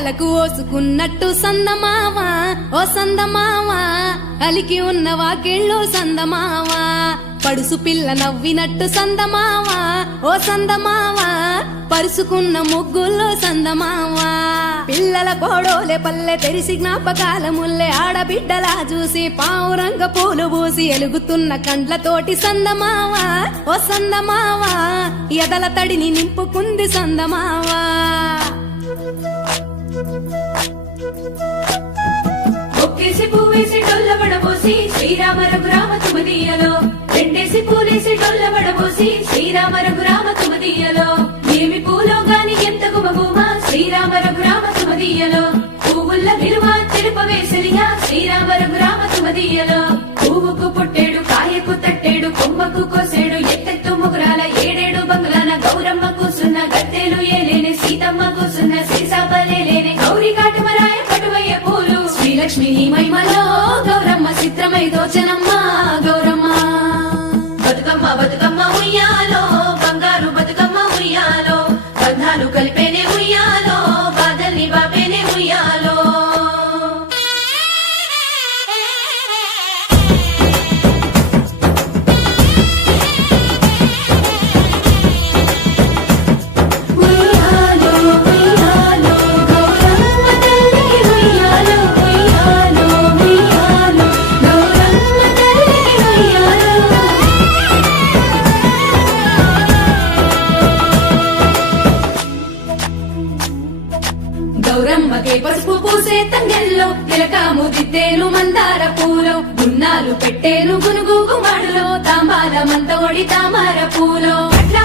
తలకు ఓసుకున్నట్టు సందమావా ఓ సందమావా అలికి ఉన్న వాకిళ్ళు సందమావా పడుసు పిల్ల నవ్వినట్టు సందమావా ఓ సందమావా పరుసుకున్న ముగ్గుల్లో సందమావా పిల్లల కోడోలే పల్లె తెరిసి జ్ఞాపకాల ముల్లె ఆడబిడ్డలా చూసి పావురంగ పూలు పూసి ఎలుగుతున్న కండ్లతోటి సందమావా ఓ సందమావా ఎదల తడిని నింపుకుంది సందమావా ఒక్కేసి పువ్వేసి డొల్ల పడబోసి శ్రీరామ రఘురామ తుమదీయలో రెండేసి పూలేసి డొల్ల పడబోసి శ్రీరామ రఘురామ తుమదీయలో ఏమి పూలో గాని ఎంత గుమగుమ శ్రీరామ రఘురామ తుమదీయలో పువ్వుల్ల విలువ తెలుపవేసలిగా శ్రీరామ రఘురామ తుమదీయలో పువ్వుకు పుట్టేడు కాయకు తట్టేడు కొమ్మకు కోసేడు ఎత్తెత్తు ముగురాల ఏడేడు బంగులాన గౌరమ్మ కూసున్న గద్దెలు ఏలేని సీతమ్మ కూసున్న సీసాపలేలేని గౌరీ కాటమరాయ పటువయ్య పూలు శ్రీలక్ష్మి మహిమలో గౌరమ్మ చిత్రమై దోచనమ్మ గౌరమ్మ బతుకమ్మ బతుకమ్మ ఉయ్యాలో బంగారు బతుకమ్మ ఉయ్యాలో బంధాలు కలిపేనే ఉయ్యాలో బాధల్ని బాపేనే ఉయ్యాలో గౌరమ్మకే పసుపు పూసే తంగెల్లో తిలకాము దిద్దేను మందార పూలో గున్నాలు పెట్టేను గునుగు గుమాడులో తాంబాల మంతోడి తామర పూలో అట్లా